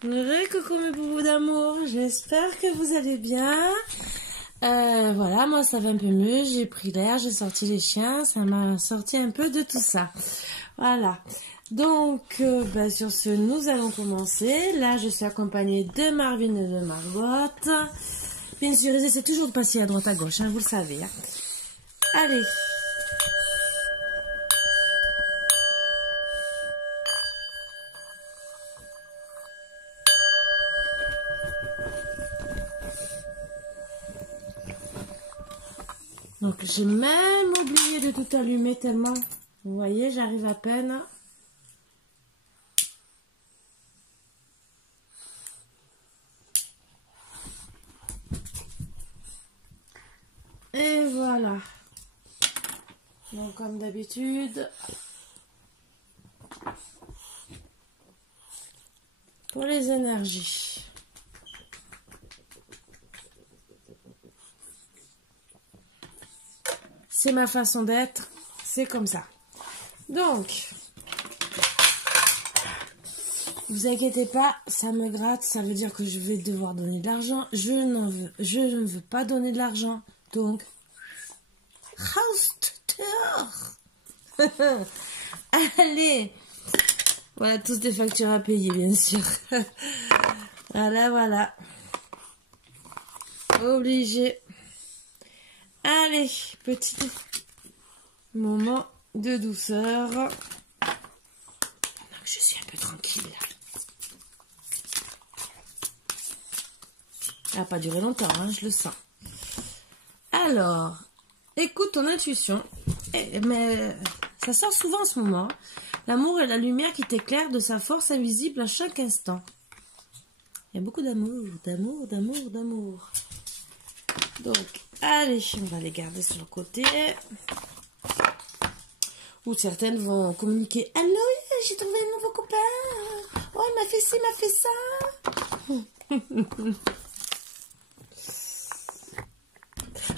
Coucou mes boubous d'amour, j'espère que vous allez bien. Voilà, moi ça va un peu mieux, j'ai pris l'air, j'ai sorti les chiens, ça m'a sorti un peu de tout ça. Voilà, donc sur ce, nous allons commencer. Là, je suis accompagnée de Marvin et de Margot. Bien sûr, j'essaie toujours de passer à droite à gauche, hein, vous le savez. Hein. Allez. Donc j'ai même oublié de tout allumer tellement, vous voyez, j'arrive à peine. Et voilà. Donc comme d'habitude, pour les énergies. C'est ma façon d'être, c'est comme ça. Donc, vous inquiétez pas, ça me gratte, ça veut dire que je vais devoir donner de l'argent. Je ne veux pas donner de l'argent, donc, tour. Allez, voilà, tous des factures à payer, bien sûr. Voilà. Obligé. Allez, petit moment de douceur. Maintenant que je suis un peu tranquille. Ça n'a pas duré longtemps, hein, je le sens. Alors, écoute ton intuition. Mais ça sort souvent en ce moment. L'amour est la lumière qui t'éclaire de sa force invisible à chaque instant. Il y a beaucoup d'amour. Donc, allez, on va les garder sur le côté. Ou certaines vont communiquer. Allô, j'ai trouvé un nouveau copain. Oh, il m'a fait ci, il m'a fait ça.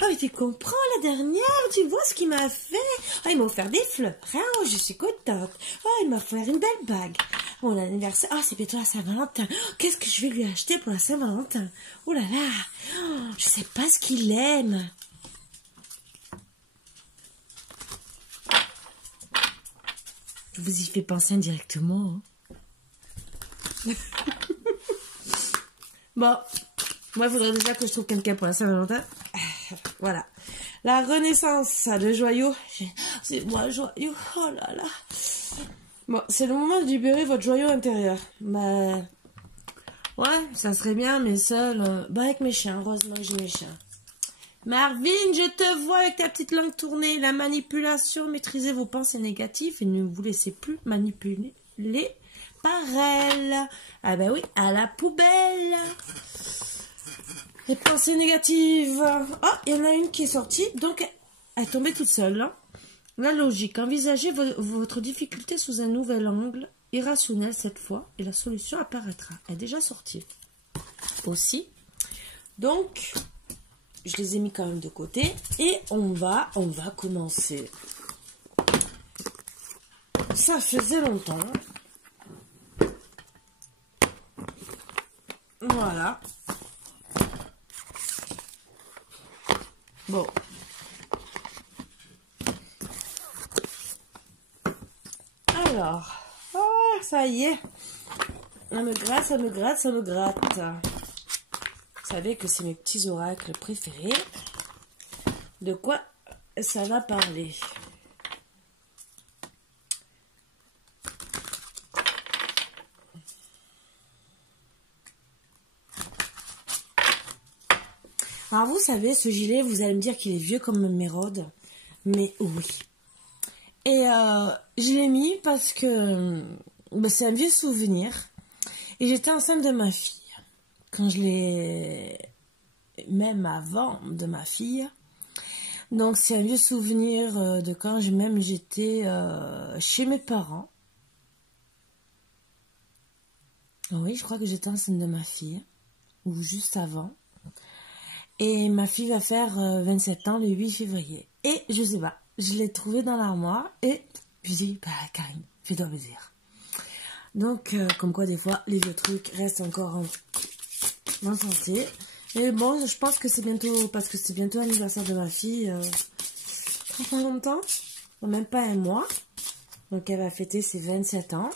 Oh, mais tu comprends, la dernière, tu vois ce qu'il m'a fait. Oh, il m'a offert des fleurs. Oh, je suis contente. Oh, il m'a offert une belle bague. Mon anniversaire. Oh, c'est bientôt la Saint-Valentin. Oh, qu'est-ce que je vais lui acheter pour la Saint-Valentin? Oh là là. Oh, je sais pas ce qu'il aime. Je vous y fais penser indirectement. Hein. Bon. Moi, il faudrait déjà que je trouve quelqu'un pour la Saint-Valentin. Voilà. La renaissance, le joyau. C'est moi le joyau. Oh là là. Bon, c'est le moment de libérer votre joyau intérieur. Bah, ouais, ça serait bien, mais seul. Bah, avec mes chiens. Heureusement que j'ai mes chiens. Marvin, je te vois avec ta petite langue tournée. La manipulation, maîtrisez vos pensées négatives et ne vous laissez plus manipuler par elles. Ah bah oui, à la poubelle. Les pensées négatives. Oh, il y en a une qui est sortie, donc elle est tombée toute seule. Hein. La logique. Envisagez votre difficulté sous un nouvel angle, irrationnel cette fois, et la solution apparaîtra. Elle est déjà sortie. Aussi. Donc, je les ai mis quand même de côté. Et on va commencer. Ça faisait longtemps. Voilà. Bon. Alors. Oh, ça y est. Ça me gratte. Vous savez que c'est mes petits oracles préférés. De quoi ça va parler? Alors vous savez, ce gilet, vous allez me dire qu'il est vieux comme Mérode, mais oui. Et je l'ai mis parce que c'est un vieux souvenir. Et j'étais enceinte de ma fille. Quand je l'ai... Même avant de ma fille. Donc c'est un vieux souvenir de quand j'étais chez mes parents. Oui, je crois que j'étais enceinte de ma fille. Ou juste avant. Et ma fille va faire 27 ans le 8 février. Et je sais pas, je l'ai trouvé dans l'armoire et je dis, bah Karine, fais-toi plaisir. Donc, comme quoi, des fois, les vieux trucs restent encore en santé. Et bon, je pense que c'est bientôt, parce que c'est bientôt l'anniversaire de ma fille. Très pas longtemps, même pas un mois. Donc, elle va fêter ses 27 ans.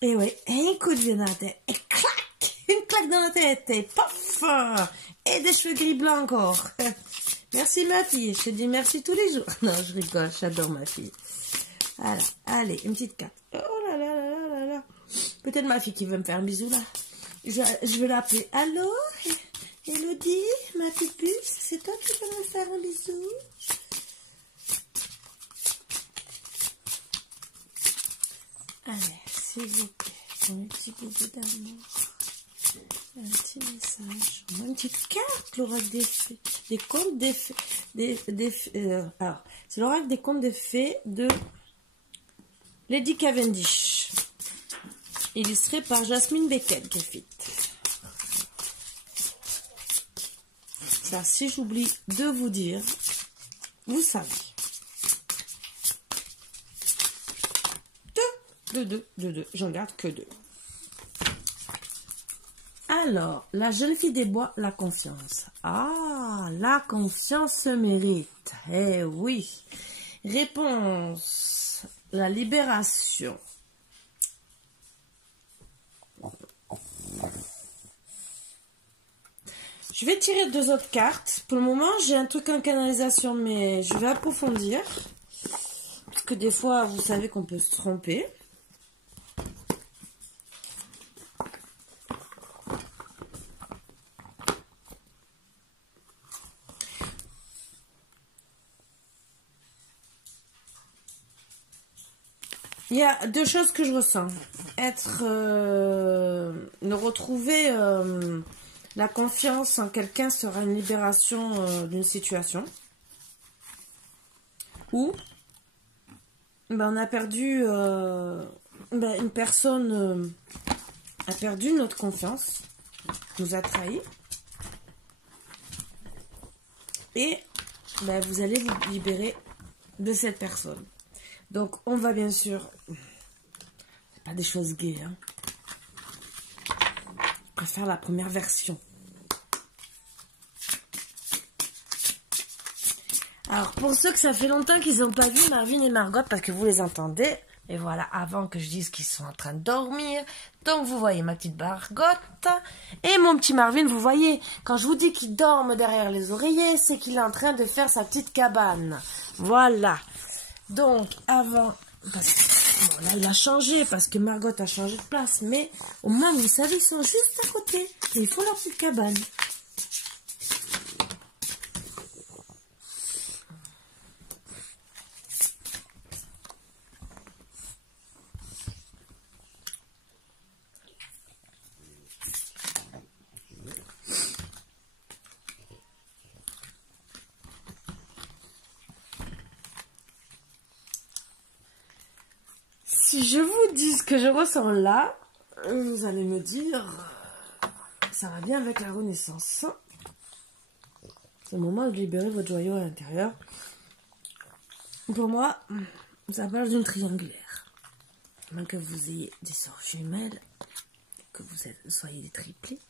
Et oui, un coup de vieux dans la tête. Et clac, une claque dans la tête. Et pof, et des cheveux gris blancs encore. Merci ma fille, je te dis merci tous les jours. Non, je rigole, j'adore ma fille. Voilà, allez, une petite carte. Oh là là là là là là. Peut-être ma fille qui veut me faire un bisou là. Je vais l'appeler. Allô, Elodie, ma petite puce, c'est toi qui veux me faire un bisou? Allez, s'il vous plaît, un petit bébé d'amour. Un petit message, une petite carte, l'oracle des fées, des contes des fées, alors, c'est l'oracle des contes des fées de Lady Cavendish, illustré par Jasmine Beckett-Griffith. Ça, si j'oublie de vous dire, vous savez. Deux, j'en garde que 2. Alors, la jeune fille des bois, la confiance. Ah, la confiance se mérite. Eh oui. Réponse, la libération. Je vais tirer 2 autres cartes. Pour le moment, j'ai un truc en canalisation, mais je vais approfondir. Parce que des fois, vous savez qu'on peut se tromper. Il y a 2 choses que je ressens. Retrouver la confiance en quelqu'un sera une libération d'une situation. Ou on a perdu, une personne a perdu notre confiance, nous a trahis. Et vous allez vous libérer de cette personne. Donc, on va bien sûr... C'est pas des choses gaies, hein. Je préfère la première version. Alors, pour ceux que ça fait longtemps qu'ils n'ont pas vu Marvin et Margot, parce que vous les entendez, et voilà, avant que je dise qu'ils sont en train de dormir. Donc, vous voyez ma petite Margot et mon petit Marvin, vous voyez, quand je vous dis qu'il dorme derrière les oreillers, c'est qu'il est en train de faire sa petite cabane. Voilà. Donc, avant, parce que, bon, là, il a changé, parce que Margot a changé de place, mais au moins, vous savez, ils sont juste à côté, et ils font leur petite cabane. Si je vous dis ce que je ressens là, vous allez me dire, ça va bien avec la renaissance. C'est le moment de libérer votre joyau à l'intérieur. Pour moi, ça parle d'une triangulaire. Même que vous ayez des sœurs jumelles, que vous soyez des triplés.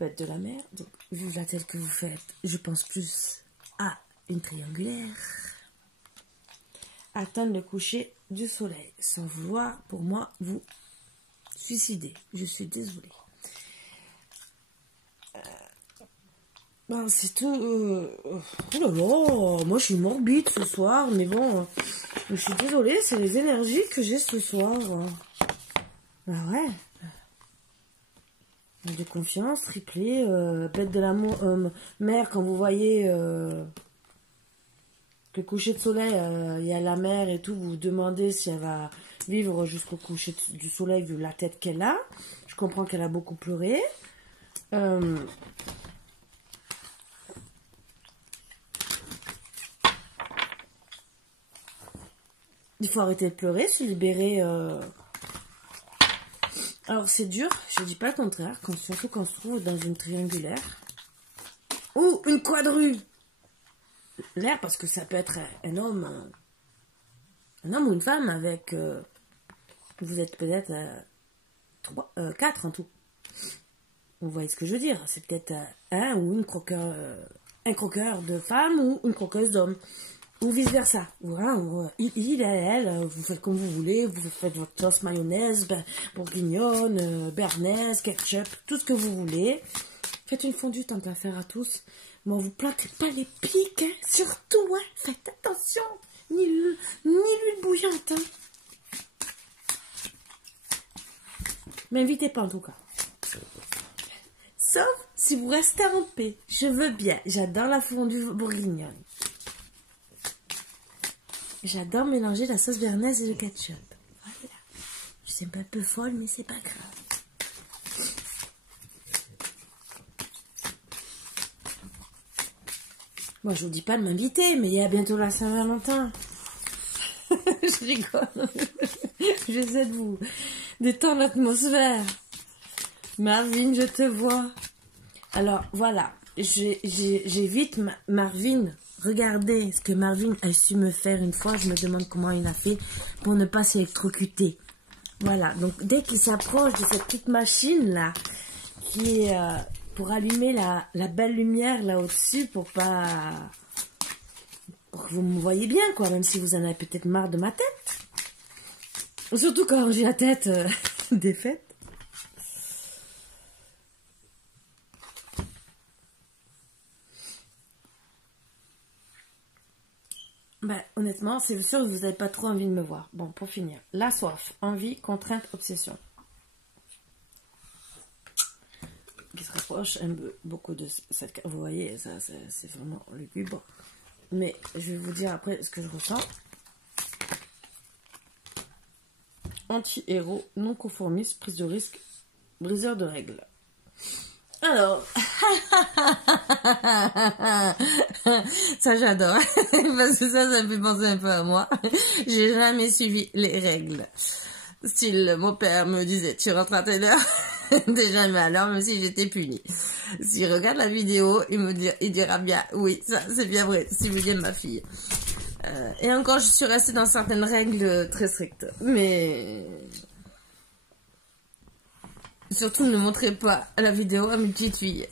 Bête de la mer, donc vu la telle que vous faites, je pense plus à une triangulaire. Atteindre le coucher du soleil, sans vouloir, pour moi, vous suicider. Je suis désolée. C'est tout. Oh là là, moi je suis morbide ce soir, mais bon, je suis désolée, c'est les énergies que j'ai ce soir. Bah ouais. De confiance, triplé, bête de l'amour, mer, quand vous voyez que le coucher de soleil, il y a la mer et tout, vous vous demandez si elle va vivre jusqu'au coucher du soleil vu la tête qu'elle a. Je comprends qu'elle a beaucoup pleuré. Il faut arrêter de pleurer, se libérer. Alors c'est dur, je dis pas le contraire, surtout quand on se trouve dans une triangulaire. Ou une quadrue. l'air, parce que ça peut être un homme ou une femme avec... vous êtes peut-être 4 en tout. Vous voyez ce que je veux dire? C'est peut-être un ou une un croqueur de femme ou une croqueuse d'homme. Ou vice versa. Voilà, il et elle, vous faites comme vous voulez, vous faites votre sauce mayonnaise, bourguignonne, béarnaise, ketchup, tout ce que vous voulez. Faites une fondue tant qu'à faire à tous. Mais vous plantez pas les pics, hein, surtout, hein, faites attention. Ni l'huile bouillante, hein. M'invitez pas en tout cas. Sauf si vous restez en paix. Je veux bien. J'adore la fondue bourguignonne. J'adore mélanger la sauce béarnaise et le ketchup. Voilà. Je suis un peu folle, mais c'est pas grave. Moi, je vous dis pas de m'inviter, mais il y a bientôt la Saint-Valentin. Je rigole. J'essaie de vous détendre l'atmosphère. Marvin, je te vois. Alors, voilà. J'évite Marvin. Regardez ce que Marvin a su me faire une fois. Je me demande comment il a fait pour ne pas s'électrocuter. Voilà. Donc, dès qu'il s'approche de cette petite machine-là, qui est pour allumer la belle lumière là au-dessus, pour pas... pour que vous me voyez bien, quoi, même si vous en avez peut-être marre de ma tête. Surtout quand j'ai la tête défaite. Ben, honnêtement, c'est sûr que vous n'avez pas trop envie de me voir. Bon, pour finir. La soif, envie, contrainte, obsession. Qui se rapproche beaucoup de cette... Vous voyez, ça, c'est vraiment lugubre. Mais je vais vous dire après ce que je ressens. Anti-héros, non-conformiste, prise de risque, briseur de règles. Alors, ça j'adore, parce que ça me fait penser un peu à moi. J'ai jamais suivi les règles. Style, mon père me disait, tu rentres à telle heure, déjà mais alors, même si j'étais punie. S'il regarde la vidéo, il dira bien, oui, ça c'est bien vrai, si William ma fille. Et encore, je suis restée dans certaines règles très strictes, mais... Surtout, ne montrez pas la vidéo à mes petites filles.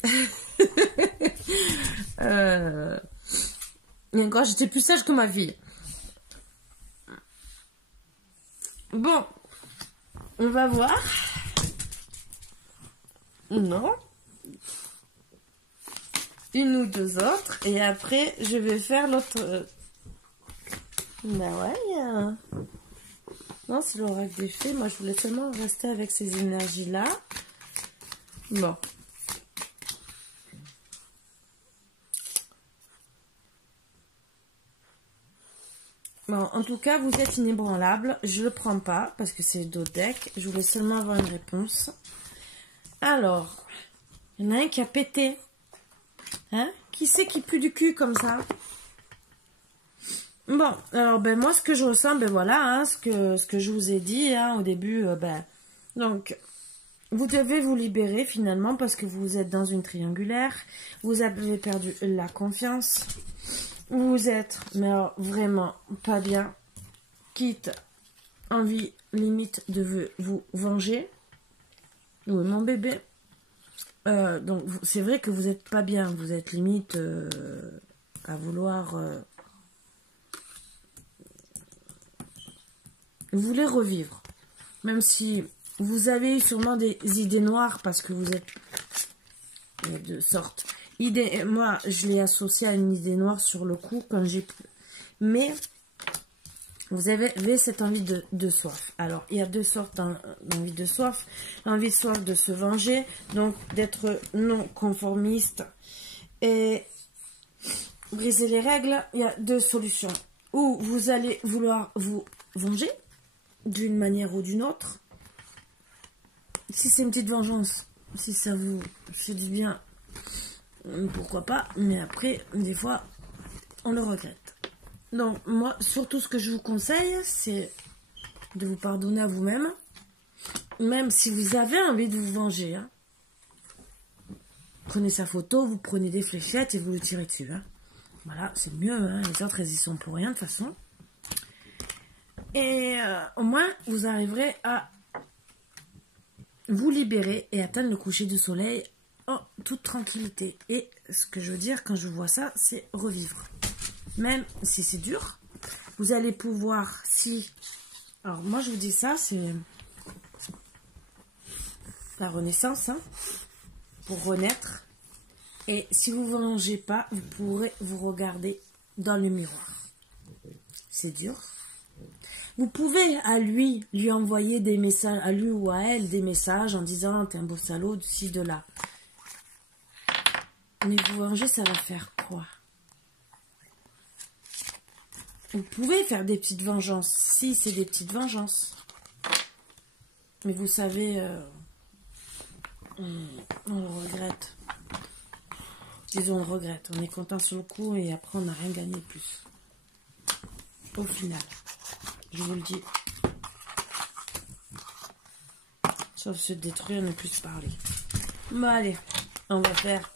Et encore, j'étais plus sage que ma fille. Bon, on va voir. Non. Une ou deux autres. Et après, je vais faire l'autre. Bah ouais. Non, c'est l'oracle des fées. Moi, je voulais seulement rester avec ces énergies-là. Bon. Bon, en tout cas, vous êtes inébranlable. Je le prends pas parce que c'est d'autres decks. Je voulais seulement avoir une réponse. Alors, il y en a un qui a pété. Hein? Qui c'est qui pue du cul comme ça? Bon, alors ben moi ce que je ressens, ben voilà, hein, ce que je vous ai dit hein, au début, ben donc vous devez vous libérer finalement parce que vous êtes dans une triangulaire, vous avez perdu la confiance, vous êtes mais alors, vraiment pas bien, quitte envie limite de vous venger. Oui mon bébé. Donc c'est vrai que vous êtes pas bien, vous êtes limite à vouloir vous voulez revivre, même si vous avez sûrement des idées noires parce que vous êtes de sorte. Moi, je l'ai associé à une idée noire sur le coup quand j'ai... Mais vous avez cette envie de soif. Alors, il y a deux sortes d'envie de soif. L'envie de soif de se venger, donc d'être non conformiste et briser les règles. Il y a deux solutions. Ou vous allez vouloir vous venger d'une manière ou d'une autre. Si c'est une petite vengeance, si ça vous fait du bien, pourquoi pas, mais après, des fois, on le regrette. Donc, moi, surtout ce que je vous conseille, c'est de vous pardonner à vous-même, même si vous avez envie de vous venger. Hein. Prenez sa photo, vous prenez des fléchettes et vous le tirez dessus. Hein. Voilà, c'est mieux, hein. Les autres, elles y sont pour rien, de toute façon. Et au moins, vous arriverez à vous libérer et atteindre le coucher du soleil en toute tranquillité. Et ce que je veux dire quand je vois ça, c'est revivre. Même si c'est dur, vous allez pouvoir, si... Alors moi je vous dis ça, c'est la renaissance, hein, pour renaître. Et si vous ne vous vengez pas, vous pourrez vous regarder dans le miroir. C'est dur. Vous pouvez à lui envoyer des messages, à lui ou à elle, des messages en disant t'es un beau salaud, de ci, de là. Mais vous venger, ça va faire quoi? Vous pouvez faire des petites vengeances, si c'est des petites vengeances. Mais vous savez, on le regrette. Disons, on le regrette. On est content sur le coup et après, on n'a rien gagné de plus. Au final. Je vous le dis. Sauf se détruire, ne plus se parler. Bon, allez. On va faire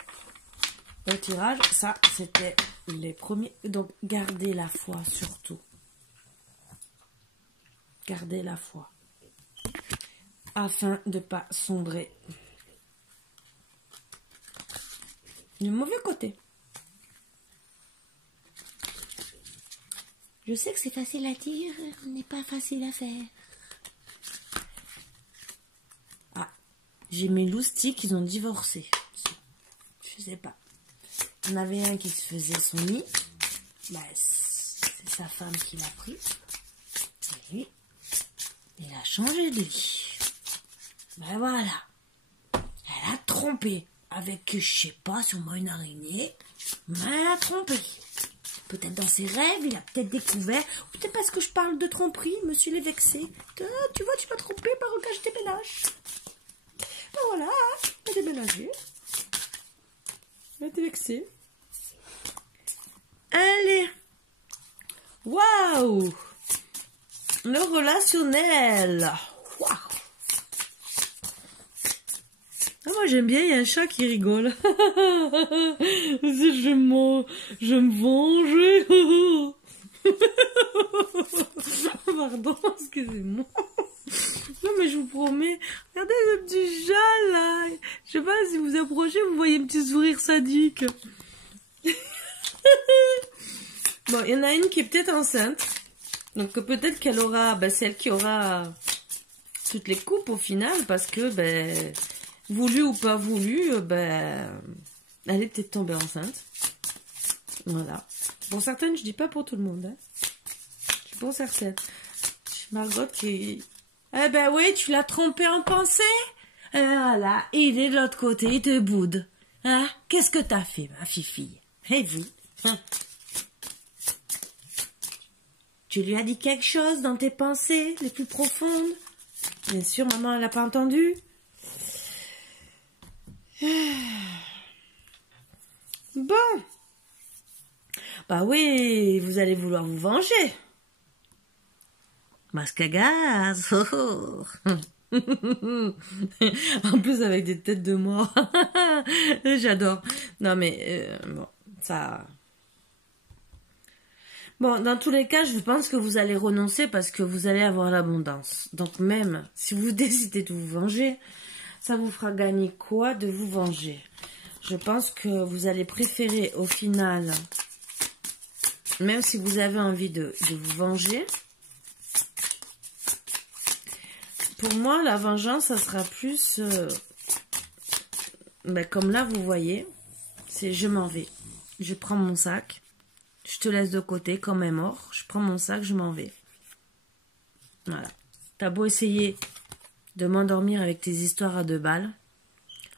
le tirage. Ça, c'était les premiers. Donc, gardez la foi, surtout. Gardez la foi. Afin de ne pas sombrer du mauvais côté. Je sais que c'est facile à dire, n'est pas facile à faire. Ah, j'ai mes loustiques, ils ont divorcé. Je sais pas. Il y en avait un qui se faisait son lit. Bah, c'est sa femme qui l'a pris. Et lui, il a changé de lit. Ben voilà. Elle a trompé. Avec, je sais pas, sûrement une araignée. Mais elle a trompé. Peut-être dans ses rêves, il a peut-être découvert. Ou peut-être parce que je parle de tromperie, monsieur les vexé. Tu vois, tu m'as trompé par lequel je déménage. Ben voilà, elle a déménagé. Elle a été vexée. Allez. Waouh. Le relationnel. Waouh. Ah, moi j'aime bien, il y a un chat qui rigole. Je me venge. Pardon, excusez-moi. Non mais je vous promets, regardez ce petit chat là. Je sais pas si vous approchez, vous voyez un petit sourire sadique. Bon, il y en a une qui est peut-être enceinte. Donc peut-être qu'elle aura, c'est elle qui aura toutes les coupes au final, parce que voulu ou pas voulu, elle est peut-être tombée enceinte. Voilà. Pour certaines, je dis pas pour tout le monde. Hein. Je dis pour certaines. Margot qui... Eh ben oui, tu l'as trompé en pensée. Voilà, il est de l'autre côté, il te boude. Hein? Qu'est-ce que t'as fait, ma fifille? Et vous? Hein? Tu lui as dit quelque chose dans tes pensées les plus profondes? Bien sûr, maman, elle n'a pas entendu. Bon. Bah oui, vous allez vouloir vous venger. Masque à gaz. Oh. En plus avec des têtes de mort. J'adore. Non mais bon, ça... Bon, dans tous les cas, je pense que vous allez renoncer parce que vous allez avoir l'abondance. Donc même si vous décidez de vous venger, ça vous fera gagner quoi de vous venger? Je pense que vous allez préférer au final, même si vous avez envie de vous venger, pour moi, la vengeance, ça sera plus, comme là, vous voyez, c'est je m'en vais. Je prends mon sac, je te laisse de côté comme un mort, je prends mon sac, je m'en vais. Voilà. T'as beau essayer de m'endormir avec tes histoires à 2 balles.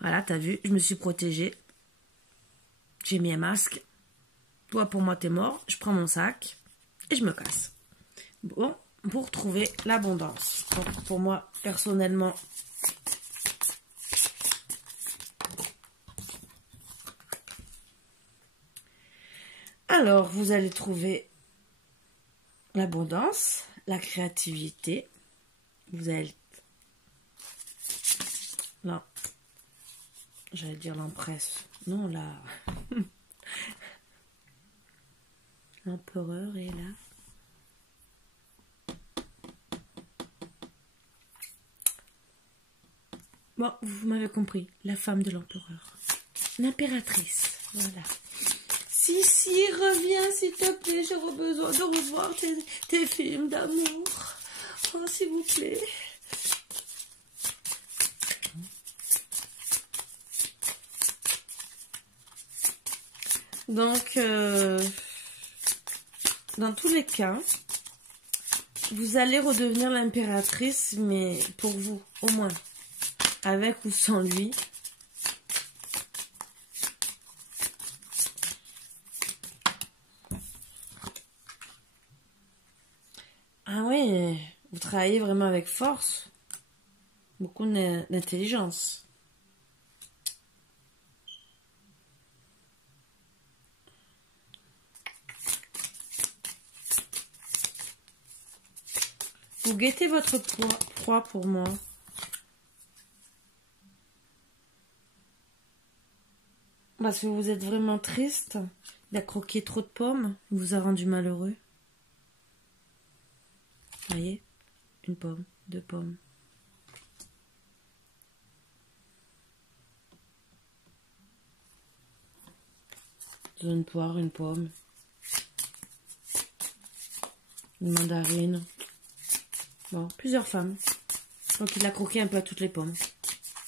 Voilà, t'as vu, je me suis protégée. J'ai mis un masque. Toi, pour moi, t'es mort. Je prends mon sac et je me casse. Bon, pour trouver l'abondance. Pour moi, personnellement, alors, vous allez trouver l'abondance, la créativité. Vous allez... Là, j'allais dire l'empresse. Non, là... L'empereur est là. Bon, vous m'avez compris. La femme de l'empereur. L'impératrice. Voilà. Si, reviens, s'il te plaît. J'aurais besoin de revoir tes films d'amour. Oh, s'il vous plaît. Donc, dans tous les cas, vous allez redevenir l'impératrice, mais pour vous, au moins, avec ou sans lui. Ah oui, vous travaillez vraiment avec force, beaucoup d'intelligence. Vous guettez votre proie pour moi. Parce que vous êtes vraiment triste. Il a croqué trop de pommes. Il vous a rendu malheureux. Vous voyez? Une pomme, 2 pommes. Une poire, une pomme. Une mandarine. Bon, plusieurs femmes. Donc il a croqué un peu à toutes les pommes.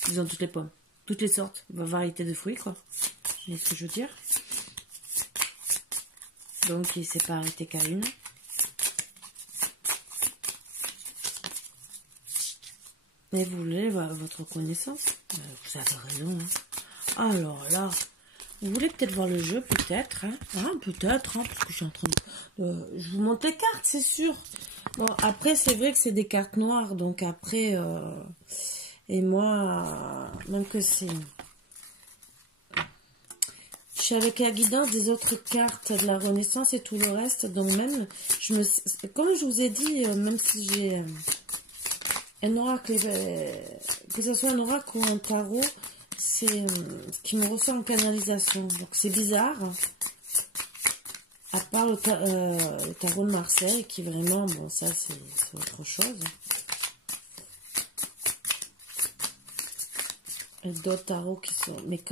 Disons toutes les pommes. Toutes les sortes. Variété de fruits, quoi. C'est ce que je veux dire. Donc il ne s'est pas arrêté qu'à une. Mais vous voulez votre reconnaissance? Vous avez raison. Hein. Alors là, vous voulez peut-être voir le jeu, peut-être. Hein, peut-être, hein, parce que je suis en train de... je vous montre les cartes, c'est sûr. Bon, après, c'est vrai que c'est des cartes noires. Donc après... et moi, même que c'est... Je suis avec la guidance des autres cartes de la Renaissance et tout le reste. Donc même, comme je vous ai dit, même si j'ai... un oracle, que ce soit un oracle ou un tarot, c'est ce qui me ressort en canalisation. Donc c'est bizarre. À part le tarot de Marseille, qui vraiment, bon ça c'est autre chose. Et d'autres tarots qui sont... Mais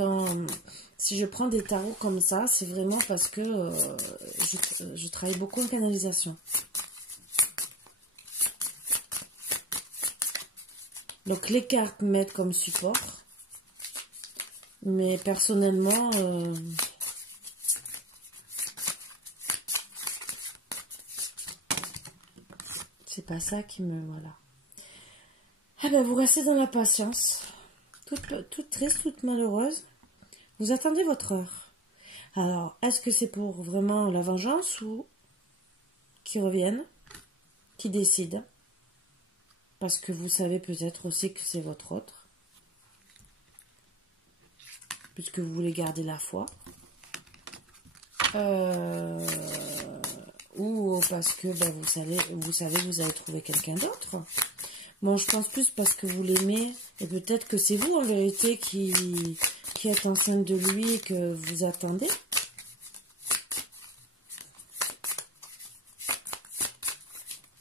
si je prends des tarots comme ça, c'est vraiment parce que je travaille beaucoup en canalisation. Donc les cartes m'aident comme support. Mais personnellement, c'est pas ça qui me... Voilà. Ah ben vous restez dans la patience. Toute triste, toute malheureuse. Vous attendez votre heure. Alors, est-ce que c'est pour vraiment la vengeance ou qui reviennent, qui décident? Parce que vous savez peut-être aussi que c'est votre autre. Puisque vous voulez garder la foi. Ou parce que ben, vous savez que vous avez trouvé quelqu'un d'autre. Bon, je pense plus parce que vous l'aimez. Et peut-être que c'est vous en vérité qui êtes enceinte de lui et que vous attendez.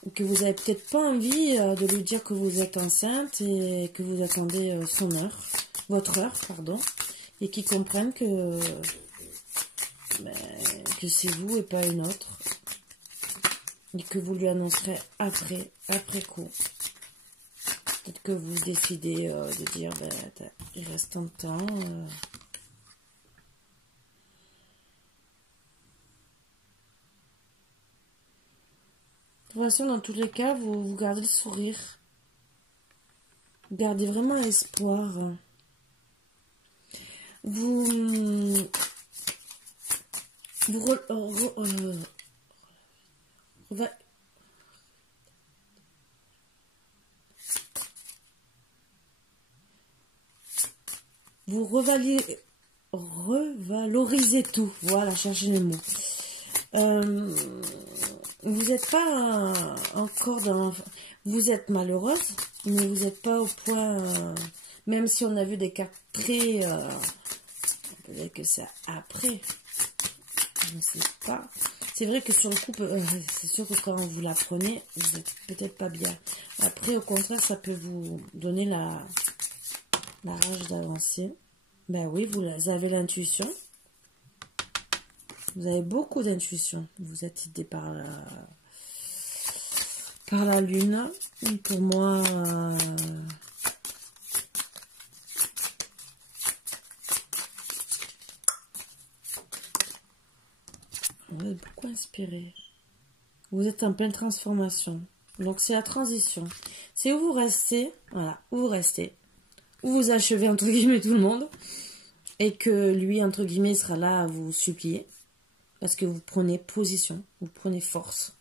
Ou que vous avez peut-être pas envie de lui dire que vous êtes enceinte et que vous attendez son heure. Votre heure, pardon. Et qu'il comprenne que c'est vous et pas une autre. Et que vous lui annoncerez après coup. Peut-être que vous décidez de dire, il reste un temps. De toute façon, dans tous les cas, vous gardez le sourire. Vous gardez vraiment espoir. Vous revalorisez tout. Voilà, cherchez les mots. Vous n'êtes pas encore dans... Vous êtes malheureuse, mais vous n'êtes pas au point... même si on a vu des cartes très... peut-être que c'est après. Je ne sais pas. C'est vrai que sur le coup, c'est sûr que quand vous la prenez, vous n'êtes peut-être pas bien. Après, au contraire, ça peut vous donner la rage d'avancer. Ben oui, vous avez l'intuition. Vous avez beaucoup d'intuition. Vous êtes guidé par la lune. Pour moi, vous êtes beaucoup inspiré. Vous êtes en pleine transformation. Donc c'est la transition. C'est où vous restez, voilà, où vous restez. Où vous achevez entre guillemets tout le monde. Et que lui, entre guillemets, sera là à vous supplier. Parce que vous prenez position, vous prenez force.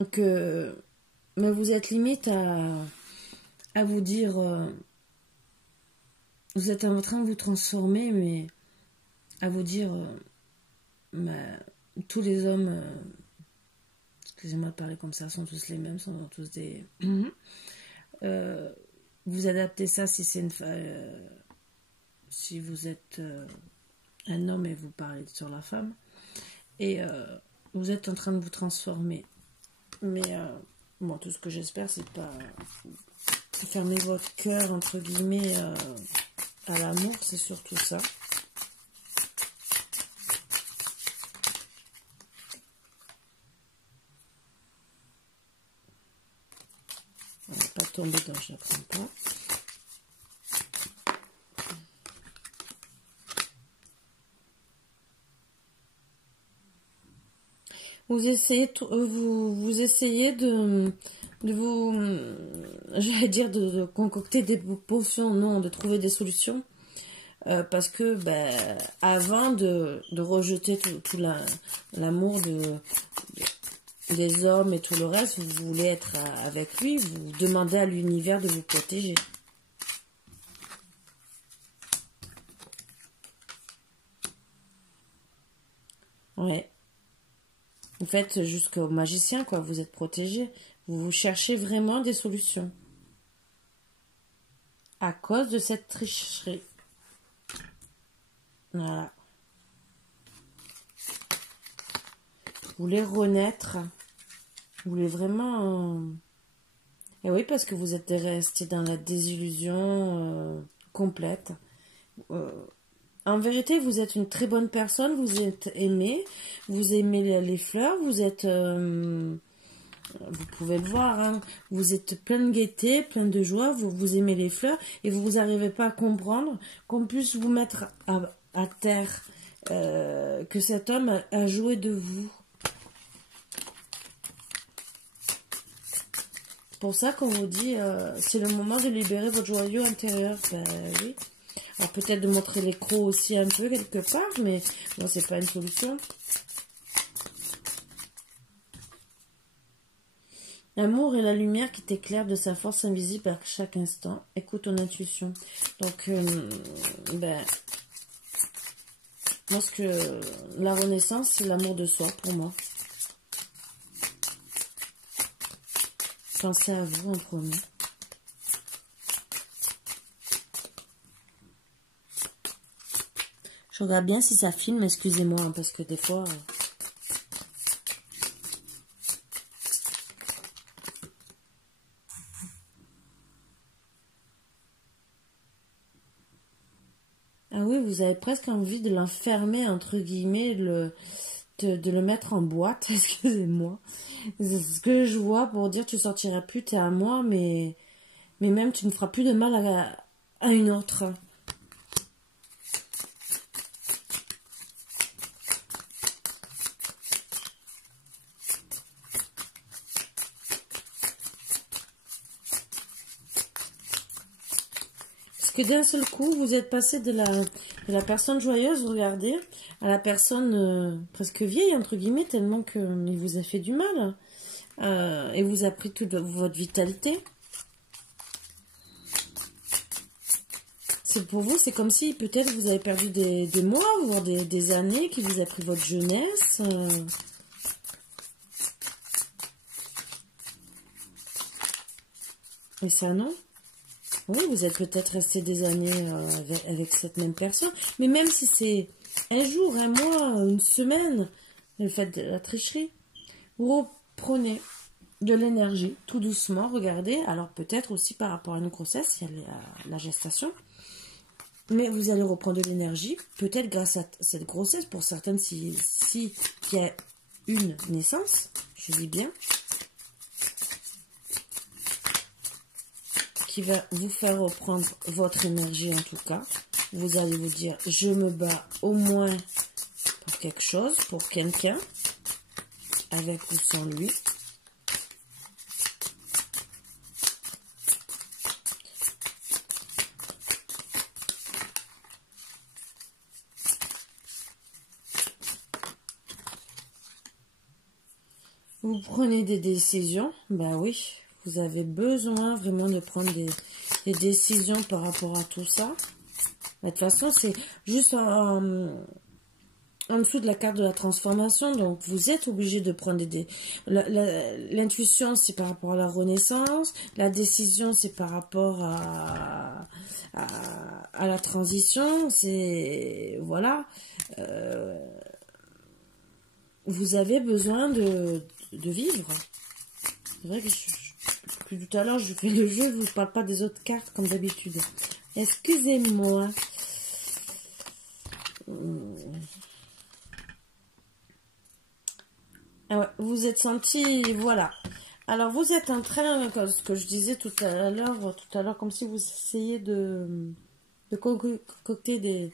Donc, mais vous êtes limite à vous dire, vous êtes en train de vous transformer, mais à vous dire, tous les hommes, excusez-moi de parler comme ça, sont tous les mêmes, sont tous des... vous adaptez ça si c'est si vous êtes un homme et vous parlez sur la femme, et vous êtes en train de vous transformer. Mais bon, tout ce que j'espère, c'est pas fermer votre cœur entre guillemets à l'amour, c'est surtout ça. On va pas tomber dans je n'apprends pas. Vous essayez de vous, j'allais dire de concocter des potions, non, de trouver des solutions, parce que avant de rejeter tout l'amour des hommes et tout le reste, vous voulez être avec lui, vous demandez à l'univers de vous protéger. Ouais. Vous faites jusqu'au magicien, quoi. Vous êtes protégé. Vous cherchez vraiment des solutions. À cause de cette tricherie. Voilà. Vous voulez renaître. Vous voulez vraiment... Et oui, parce que vous êtes resté dans la désillusion complète. En vérité, vous êtes une très bonne personne, vous êtes aimé, vous aimez les fleurs, vous êtes, vous pouvez le voir, hein, vous êtes plein de gaieté, plein de joie, vous aimez les fleurs et vous n'arrivez pas à comprendre qu'on puisse vous mettre à terre, que cet homme a joué de vous. C'est pour ça qu'on vous dit, c'est le moment de libérer votre joyau intérieur. Ben oui. Alors peut-être de montrer les crocs aussi un peu quelque part, mais non, c'est pas une solution. L'amour est la lumière qui t'éclaire de sa force invisible à chaque instant. Écoute ton intuition. Donc, moi, la renaissance, c'est l'amour de soi pour moi. Pensez à vous en premier. Je regarde bien si ça filme, excusez-moi, hein, parce que des fois... Ah oui, vous avez presque envie de l'enfermer, entre guillemets, de le mettre en boîte, excusez-moi. C'est ce que je vois pour dire tu sortiras plus, t'es à moi, mais même tu ne feras plus de mal à une autre. Que d'un seul coup, vous êtes passé de la personne joyeuse, regardez, à la personne presque vieille, entre guillemets, tellement qu'il vous a fait du mal. Et vous a pris toute votre vitalité. C'est pour vous, c'est comme si peut-être vous avez perdu des mois, voire des années, qui vous a pris votre jeunesse. Et ça, non? Oui, vous êtes peut-être resté des années avec cette même personne. Mais même si c'est un jour, un mois, une semaine, le fait de la tricherie, vous reprenez de l'énergie tout doucement. Regardez, alors peut-être aussi par rapport à une grossesse, il y a la gestation. Mais vous allez reprendre de l'énergie, peut-être grâce à cette grossesse, pour certaines, si il y a une naissance, je dis bien, qui va vous faire reprendre votre énergie en tout cas. Vous allez vous dire, je me bats au moins pour quelque chose, pour quelqu'un, avec ou sans lui. Vous prenez des décisions, ben oui, vous avez besoin vraiment de prendre des décisions par rapport à tout ça. De toute façon, c'est juste en dessous de la carte de la transformation, donc vous êtes obligé de prendre l'intuition, c'est par rapport à la renaissance, la décision, c'est par rapport à la transition, c'est, voilà, vous avez besoin de vivre. C'est vrai que depuis tout à l'heure, je fais le jeu, je ne vous parle pas des autres cartes comme d'habitude. Excusez-moi. Ah ouais, vous êtes senti, voilà. Alors vous êtes en train, comme ce que je disais tout à l'heure, comme si vous essayiez de concocter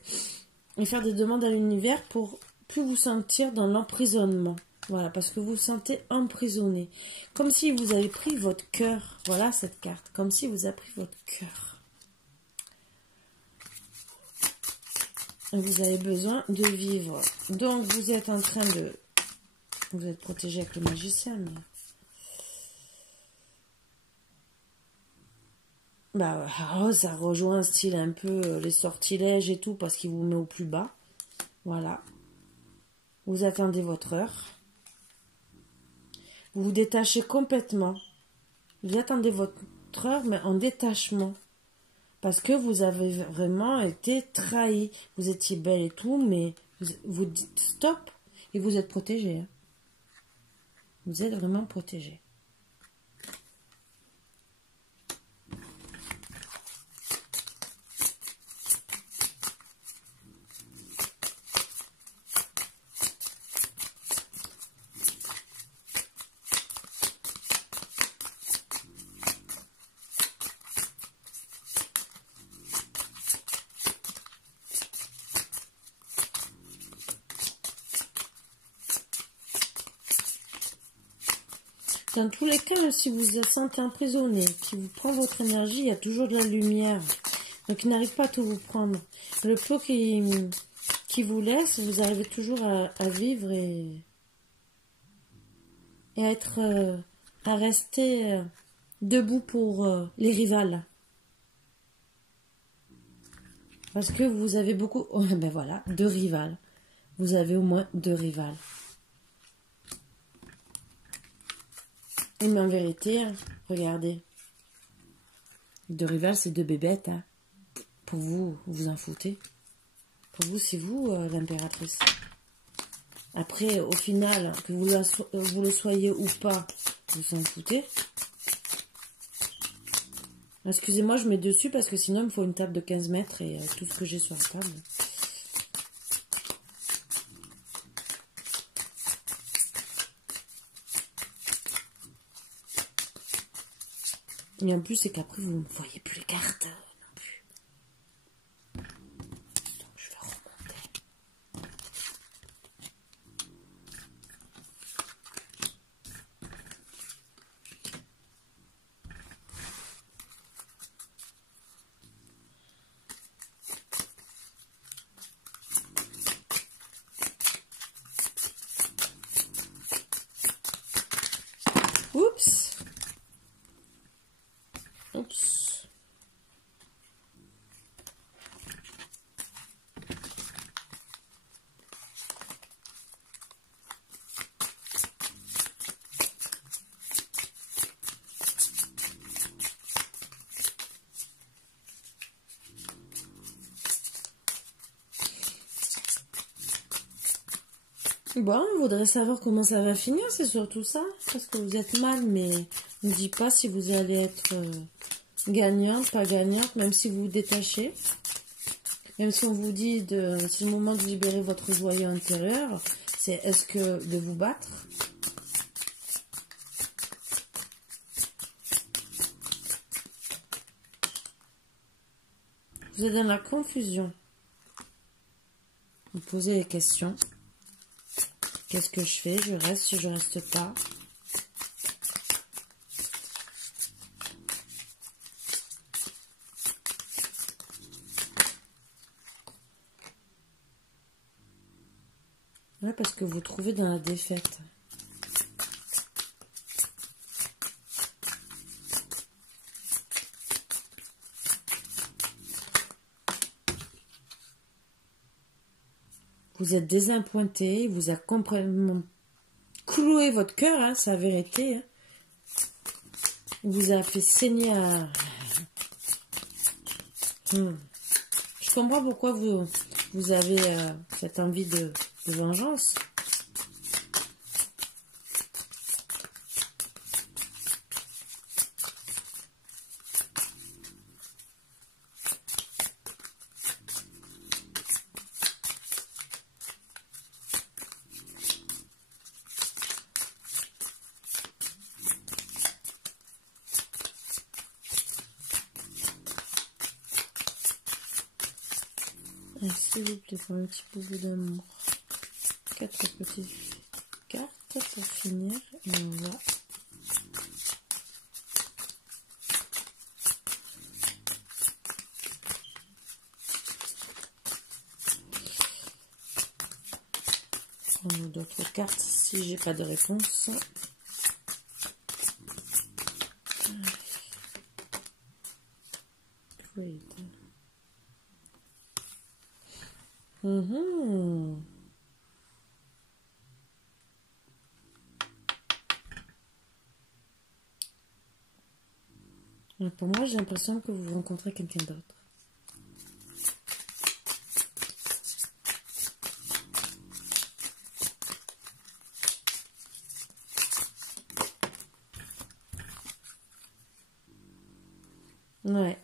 et faire des demandes à l'univers pour plus vous sentir dans l'emprisonnement. Voilà, parce que vous vous sentez emprisonné. Comme si vous avez pris votre cœur. Voilà cette carte. Comme si vous avez pris votre cœur. Et vous avez besoin de vivre. Donc, vous êtes en train de... Vous êtes protégé avec le magicien. Mais... bah, oh, ça rejoint un style un peu les sortilèges et tout, parce qu'il vous met au plus bas. Voilà. Vous attendez votre heure. Vous vous détachez complètement. Vous attendez votre heure, mais en détachement. Parce que vous avez vraiment été trahi. Vous étiez belle et tout, mais vous dites stop et vous êtes protégé. Hein. Vous êtes vraiment protégé. Dans tous les cas, si vous vous sentez emprisonné, qui vous prend votre énergie, il y a toujours de la lumière. Donc, il n'arrive pas à tout vous prendre. Le peu qui vous laisse, vous arrivez toujours à vivre et à rester debout pour les rivales. Parce que vous avez beaucoup... Oh, ben voilà, 2 rivales. Vous avez au moins 2 rivales. Mais en vérité, regardez. 2 rivales, c'est 2 bébêtes. Hein. Pour vous, vous en foutez. Pour vous, c'est vous l'impératrice. Après, au final, que vous le soyez ou pas, vous en foutez. Excusez-moi, je mets dessus parce que sinon, il me faut une table de 15 mètres et tout ce que j'ai sur la table. Et en plus, c'est qu'après, vous ne voyez plus les cartes non plus. Donc, je vais remonter. Oups. Oups. Bon, je voudrais savoir comment ça va finir, c'est surtout ça. Parce que vous êtes mal, mais ne me dites pas si vous allez être gagnante, pas gagnante, même si vous vous détachez. Même si on vous dit c'est le moment de libérer votre joyau intérieur, c'est est-ce que de vous battre? Vous êtes dans la confusion. Vous posez des questions. Qu'est-ce que je fais? Je reste, je reste pas. Ouais, parce que vous trouvez dans la défaite. Vous êtes désappointé, il vous a complètement cloué votre cœur, hein, c'est la vérité. Hein. Il vous a fait saigner à... Je comprends pourquoi vous avez cette envie de vengeance. S'il vous plaît, pour un petit bout d'amour. 4 petites cartes pour finir. Et on va... prendre d'autres cartes si j'ai pas de réponse. Great. Pour moi, j'ai l'impression que vous rencontrez quelqu'un d'autre. Ouais.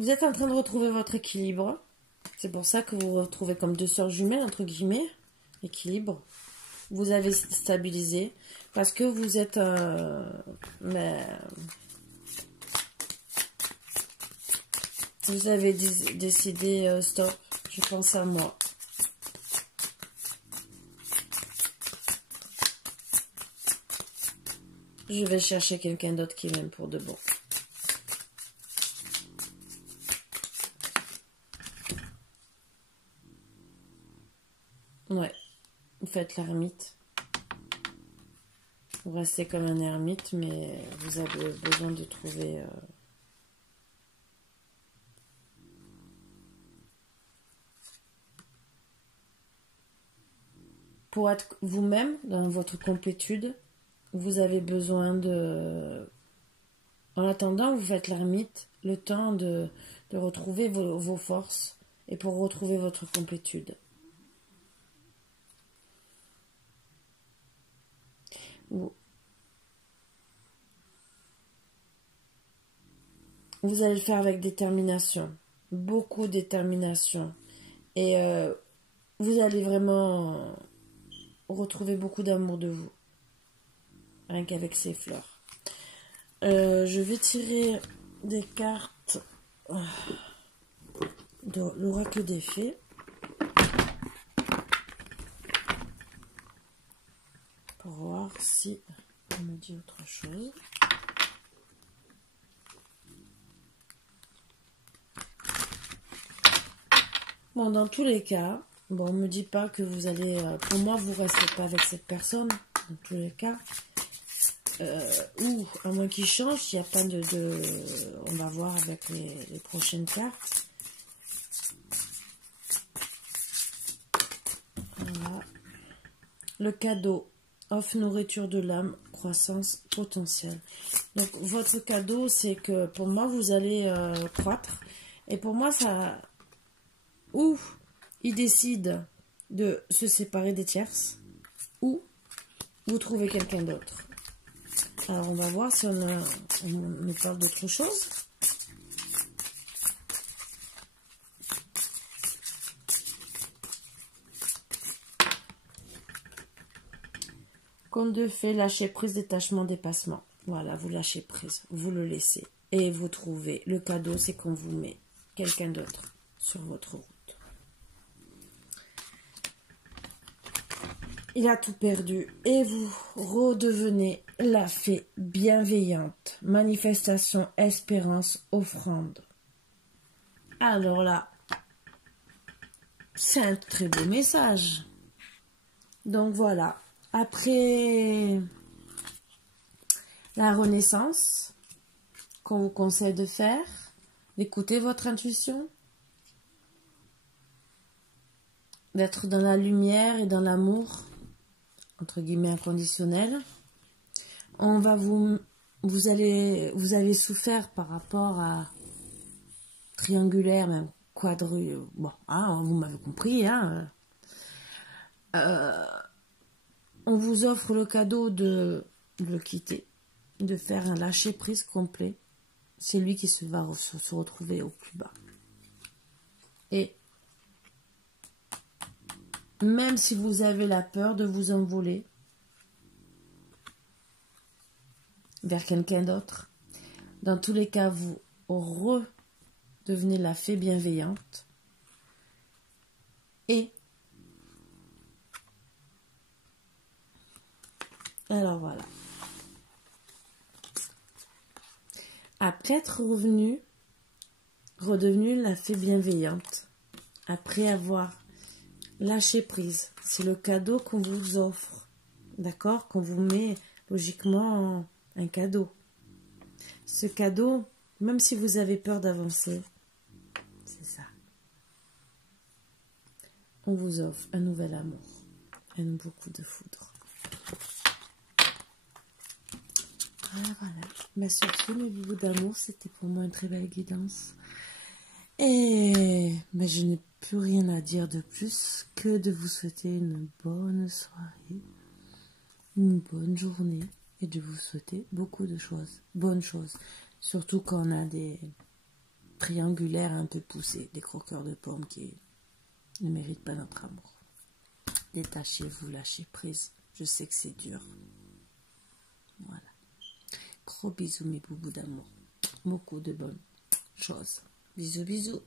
Vous êtes en train de retrouver votre équilibre. C'est pour ça que vous vous retrouvez comme deux sœurs jumelles, entre guillemets. Équilibre. Vous avez stabilisé. Parce que vous êtes... vous avez décidé, stop, je pense à moi. Je vais chercher quelqu'un d'autre qui m'aime pour de bon. Ouais, vous faites l'ermite. Vous restez comme un ermite, mais vous avez besoin de trouver... Pour être vous-même, dans votre complétude, vous avez besoin de... En attendant, vous faites l'ermite, le temps de retrouver vos forces et pour retrouver votre complétude. Vous allez le faire avec détermination, beaucoup de détermination. Et vous allez vraiment retrouver beaucoup d'amour de vous, rien qu'avec ces fleurs. Je vais tirer des cartes de l'oracle des fées. Pour voir si on me dit autre chose. Bon, dans tous les cas, bon, on ne me dit pas que vous allez... pour moi, vous ne restez pas avec cette personne, dans tous les cas. Ou, à moins qu'il change, il n'y a pas on va voir avec les prochaines cartes. Voilà. Le cadeau. Offre nourriture de l'âme, croissance potentielle. Donc, votre cadeau, c'est que pour moi, vous allez croître. Et pour moi, ça... Ou il décide de se séparer des tierces, ou vous trouvez quelqu'un d'autre. Alors, on va voir si on me parle d'autre chose. Conte de fées, lâcher prise, détachement, dépassement. Voilà, vous lâchez prise, vous le laissez. Et vous trouvez, le cadeau, c'est qu'on vous met quelqu'un d'autre sur votre route. Il a tout perdu et vous redevenez la fée bienveillante. Manifestation, espérance, offrande. Alors là, c'est un très beau message. Donc voilà, après la renaissance qu'on vous conseille de faire, d'écouter votre intuition, d'être dans la lumière et dans l'amour, entre guillemets inconditionnel. On va vous avez souffert par rapport à triangulaire, même bon, hein, vous m'avez compris, hein. On vous offre le cadeau de le quitter, de faire un lâcher prise complet. C'est lui qui va se retrouver au plus bas. Et même si vous avez la peur de vous envoler vers quelqu'un d'autre, dans tous les cas, vous redevenez la fée bienveillante. Et alors voilà. Après être redevenue la fée bienveillante, après avoir lâché prise, c'est le cadeau qu'on vous offre, d'accord? Qu'on vous met logiquement un cadeau. Ce cadeau, même si vous avez peur d'avancer, c'est ça. On vous offre un nouvel amour et beaucoup de foudre. Voilà. Mais surtout, mes bouts d'amour, c'était pour moi une très belle guidance. Et je n'ai plus rien à dire de plus que de vous souhaiter une bonne soirée, une bonne journée et de vous souhaiter beaucoup de choses, bonnes choses. Surtout quand on a des triangulaires un peu poussés, des croqueurs de pommes qui ne méritent pas notre amour. Détachez-vous, lâchez prise. Je sais que c'est dur. Voilà. Gros bisous mes boubous d'amour. Beaucoup de bonnes choses. Bisous, bisous.